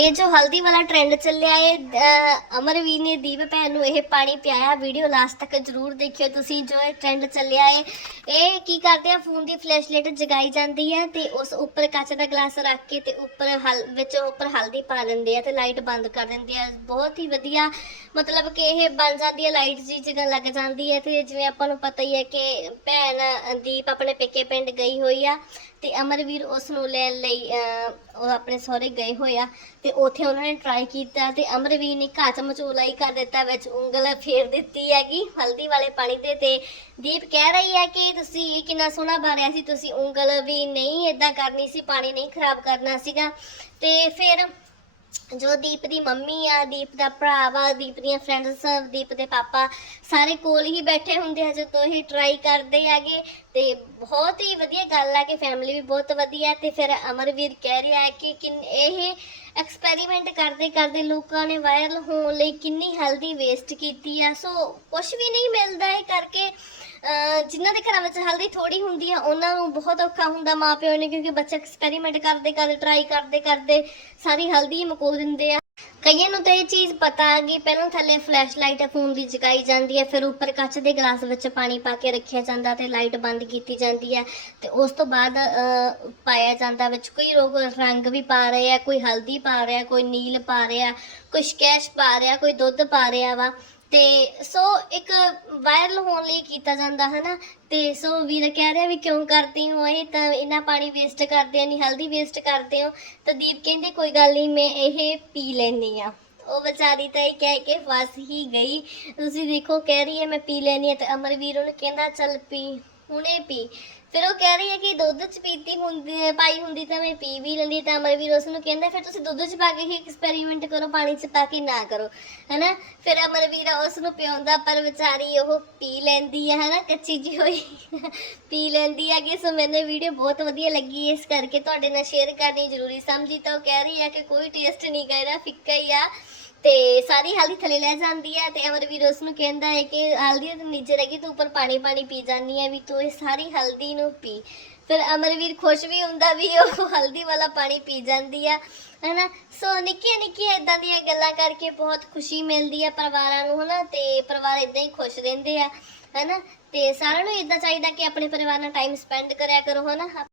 ਇਹ ਜੋ ਹਲਦੀ ਵਾਲਾ ਟ੍ਰੈਂਡ ਚੱਲਿਆ ਏ ਅਮਰਵੀਰ ਨੇ ਦੀਪ ਭੈਣ ਨੂੰ ਇਹ ਪਾਣੀ ਪਿਆਇਆ ਵੀਡੀਓ ਲਾਸਟ ਤੱਕ ਜਰੂਰ ਦੇਖਿਓ ਤੁਸੀਂ ਜੋ ਇਹ ਟ੍ਰੈਂਡ ਚੱਲਿਆ ਏ। ਇਹ ਕੀ ਕਰਦੇ ਆ ਫੋਨ ਦੀ ਫਲੈਸ਼ ਲਾਈਟ ਜਗਾਈ ਜਾਂਦੀ ਹੈ ਤੇ ਉਸ ਉੱਪਰ ਕੱਚ ਦਾ ਗਲਾਸ ਰੱਖ ਕੇ ਤੇ ਉੱਪਰ ਹਲ, ਵਿੱਚ ਉੱਪਰ ਹਲਦੀ ਪਾ ਦਿੰਦੇ ਆ ਤੇ ਲਾਈਟ ਬੰਦ ਕਰ ਦਿੰਦੇ ਆ। ਬਹੁਤ ਹੀ ਵਧੀਆ, ਮਤਲਬ ਕਿ ਇਹ ਬਣ ਜਾਂਦੀ ਹੈ ਲਾਈਟ ਜੀ ਜਗਣ ਲੱਗ ਜਾਂਦੀ ਹੈ ਤੇ ਜਿਵੇਂ ਆਪਾਂ ਨੂੰ ਪਤਾ ਹੀ ਹੈ ਕਿ ਭੈਣ ਦੀਪ ਆਪਣੇ ਪੇਕੇ ਪਿੰਡ ਗਈ ਹੋਈ ਆ ਤੇ ਅਮਰਵੀਰ ਉਸ ਨੂੰ ਲੈਣ ਲਈ ਉਹ ਆਪਣੇ ਸਹੁਰੇ ਗਏ ਹੋਏ ਆ ਤੇ ਉੱਥੇ ਉਹਨਾਂ ਨੇ ਟਰਾਈ ਕੀਤਾ ਤੇ ਅਮਰਵੀਰ ਨੇ ਘਾਚ ਮਚੋਲਾ ਹੀ ਕਰ ਦਿੱਤਾ, ਵਿੱਚ ਉਂਗਲ ਫੇਰ ਦਿੱਤੀ ਹੈਗੀ, ਹਲਦੀ ਵਾਲੇ ਪਾਣੀ ਦੇ ਤੇ। ਦੀਪ ਕਹਿ ਰਹੀ ਹੈ ਕਿ ਤੁਸੀਂ ਇਹ ਕਿੰਨਾ ਸੋਹਣਾ ਬਣਿਆ ਸੀ, ਤੁਸੀਂ ਉਂਗਲ ਵੀ ਨਹੀਂ ਇਦਾਂ ਕਰਨੀ ਸੀ, ਪਾਣੀ ਨਹੀਂ ਖਰਾਬ ਕਰਨਾ ਸੀਗਾ। ਤੇ ਫਿਰ ਜੋ ਦੀਪ ਦੀ ਮੰਮੀ ਆ, ਦੀਪ ਦਾ ਭਰਾ ਵਾ, ਦੀਪ ਦੀਆਂ ਫਰੈਂਡਸ ਦੀਪ ਦੇ ਪਾਪਾ ਸਾਰੇ ਕੋਲ ਹੀ ਬੈਠੇ ਹੁੰਦੇ ਆ ਜਦੋਂ ਇਹ ਟਰਾਈ ਕਰਦੇ ਆਗੇ ਤੇ ਬਹੁਤ ਹੀ ਵਧੀਆ ਗੱਲ ਆ ਕਿ ਫੈਮਿਲੀ ਵੀ ਬਹੁਤ ਵਧੀਆ ਤੇ ਫਿਰ ਅਮਰਵੀਰ ਕਹਿ ਰਿਹਾ ਹੈ ਕਿ ਕਿੰਨ- ਇਹ ਐਕਸਪੈਰੀਮੈਂਟ ਕਰਦੇ ਕਰਦੇ ਲੋਕਾਂ ਨੇ ਵਾਇਰਲ ਹੋਣ ਲਈ ਕਿੰਨੀ ਹੈਲਦੀ ਵੇਸਟ ਕੀਤੀ ਆ। ਸੋ ਕੁਝ ਵੀ ਨਹੀਂ ਮਿਲਦਾ ਇਹ ਕਰਕੇ ਜਿਨ੍ਹਾਂ ਦੇ ਘਰਾਂ ਵਿੱਚ ਹਲਦੀ ਥੋੜੀ ਹੁੰਦੀ ਆ, ਉਹਨਾਂ ਨੂੰ ਬਹੁਤ ਔਖਾ ਹੁੰਦਾ। ਮਾਪਿਆਂ ਨੇ ਕਿਉਂਕਿ ਬੱਚੇ ਐਕਸਪੈਰੀਮੈਂਟ ਕਰਦੇ ਕਰਦੇ ਟਰਾਈ ਕਰਦੇ ਕਰਦੇ ਸਾਰੀ ਹਲਦੀ ਹੀ ਮੁਕੋ ਦਿੰਦੇ ਆ। ਕਈਆਂ ਨੂੰ ਤਾਂ ਇਹ ਚੀਜ਼ ਪਤਾ ਆ ਕਿ ਪਹਿਲਾਂ ਥੱਲੇ ਫਲੈਸ਼ ਲਾਈਟ ਫੋਨ ਦੀ ਜਗਾਈ ਜਾਂਦੀ ਹੈ, ਫਿਰ ਉੱਪਰ ਕੱਚ ਦੇ ਗਲਾਸ ਵਿੱਚ ਪਾਣੀ ਪਾ ਕੇ ਰੱਖਿਆ ਜਾਂਦਾ ਤੇ ਲਾਈਟ ਬੰਦ ਕੀਤੀ ਜਾਂਦੀ ਹੈ ਤੇ ਉਸ ਤੋਂ ਬਾਅਦ ਪਾਇਆ ਜਾਂਦਾ ਵਿੱਚ ਕੋਈ ਲੋਕ ਰੰਗ ਵੀ ਪਾ ਰਹੇ ਆ, ਕੋਈ ਹਲਦੀ ਪਾ ਰਿਹਾ, ਕੋਈ ਨੀਲ ਪਾ ਰਿਹਾ ਕੋਈ ਸ਼ਕੈਸ਼ ਪਾ ਰਿਹਾ, ਕੋਈ ਦੁੱਧ ਪਾ ਰਿਹਾ ਵਾ। ਤੇ ਸੋ ਇੱਕ ਵਾਇਰਲ ਹੋਣ ਲਈ ਕੀਤਾ ਜਾਂਦਾ ਹੈ ਨਾ ਤੇ ਸੋ ਵੀਰ ਕਹਿ ਰਿਹਾ ਵੀ ਕਿਉਂ ਕਰਦੇ ਹੋ ਇਹ? ਤਾਂ ਇੰਨਾ ਪਾਣੀ ਵੇਸਟ ਕਰਦੇ ਆ ਨਹੀਂ ਹਲਦੀ ਵੇਸਟ ਕਰਦੇ ਹੋ। ਤਾਂ ਦੀਪ ਕਹਿੰਦੇ, ਕੋਈ ਗੱਲ ਨਹੀਂ, ਮੈਂ ਇਹ ਪੀ ਲੈਂਦੀ ਆ ਉਹ ਵਿਚਾਰੀ ਤਾਂ ਇਹ ਕਹਿ ਕੇ ਫਸ ਹੀ ਗਈ। ਤੁਸੀਂ ਦੇਖੋ, ਕਹਿ ਰਹੀ ਹੈ, ਮੈਂ ਪੀ ਲੈਣੀ ਹੈ। ਤੇ ਅਮਰਵੀਰ ਉਹਨੂੰ ਕਹਿੰਦਾ, ਚੱਲ ਪੀ। ਹੁਣੇ ਪੀ। ਫਿਰ ਉਹ ਕਹਿ ਰਹੀ ਹੈ ਕਿ ਦੁੱਧ ਚ ਪੀਤੀ ਹੁੰਦੀ ਪਾਈ ਹੁੰਦੀ ਤਾਂ ਮੈਂ ਪੀ ਵੀ ਲੈਂਦੀ, ਤਾਂ ਅਮਰਵੀਰ ਉਸ ਨੂੰ ਕਹਿੰਦਾ, ਫਿਰ ਤੁਸੀਂ ਦੁੱਧ ਚ ਪਾ ਕੇ ਹੀ ਐਕਸਪੈਰੀਮੈਂਟ ਕਰੋ, ਪਾਣੀ ਚ ਪਾ ਕੇ ਨਾ ਕਰੋ, ਹੈਨਾ? ਫਿਰ ਅਮਰਵੀਰ ਉਸ ਨੂੰ ਪਿਆਉਂਦਾ ਪਰ ਵਿਚਾਰੀ ਉਹ ਪੀ ਲੈਂਦੀ ਹੈ, ਹੈਨਾ? ਕੱਚੀ ਜਿਹੀ ਹੋਈ। ਪੀ ਲੈਂਦੀ ਹੈ ਕਿ ਸੋ ਮੈਨੂੰ ਵੀਡੀਓ ਬਹੁਤ ਵਧੀਆ ਲੱਗੀ, ਇਸ ਕਰਕੇ ਤੁਹਾਡੇ ਨਾਲ ਸ਼ੇਅਰ ਕਰਨੀ ਜ਼ਰੂਰੀ। ਸਮਝੀ ਤਾਂ ਉਹ ਕਹਿ ਰਹੀ ਹੈ ਕਿ ਕੋਈ ਟੇਸਟ ਨਹੀਂ ਕਰਦਾ ਫਿੱਕਾ ਹੀ ਆ। ਤੇ ਸਾਰੀ ਹਲਦੀ ਥੱਲੇ ਲੈ ਜਾਂਦੀ ਹੈ ਤੇ ਅਮਰਵੀਰ ਉਸ ਨੂੰ ਕਹਿੰਦਾ ਹੈ ਕਿ ਹਲਦੀ ਤਾਂ ਨੀਚੇ ਰਹਿ ਗਈ ਤੂੰ ਉੱਪਰ ਪਾਣੀ ਪਾਣੀ ਪੀ ਜਾਂਦੀ ਹੈ ਵੀ ਤੂੰ ਇਹ ਸਾਰੀ ਹਲਦੀ ਨੂੰ ਪੀ। ਫਿਰ ਅਮਰਵੀਰ ਖੁਸ਼ ਵੀ ਹੁੰਦਾ ਵੀ ਉਹ ਹਲਦੀ ਵਾਲਾ ਪਾਣੀ ਪੀ ਜਾਂਦੀ ਆ, ਹਨਾ? ਸੋ ਨਿੱਕੀਆਂ ਨਿੱਕੀਆਂ ਇਦਾਂ ਦੀਆਂ ਗੱਲਾਂ ਕਰਕੇ ਬਹੁਤ ਖੁਸ਼ੀ ਮਿਲਦੀ ਆ ਪਰਿਵਾਰਾਂ ਨੂੰ, ਹਨਾ? ਤੇ ਪਰਿਵਾਰ ਇਦਾਂ ਹੀ ਖੁਸ਼ ਰਹਿੰਦੇ ਆ, ਹਨਾ? ਤੇ ਸਾਰਿਆਂ ਨੂੰ ਇਦਾਂ ਚਾਹੀਦਾ ਕਿ ਆਪਣੇ ਪਰਿਵਾਰ ਨਾਲ ਟਾਈਮ ਸਪੈਂਡ ਕਰਿਆ ਕਰੋ, ਹਨਾ?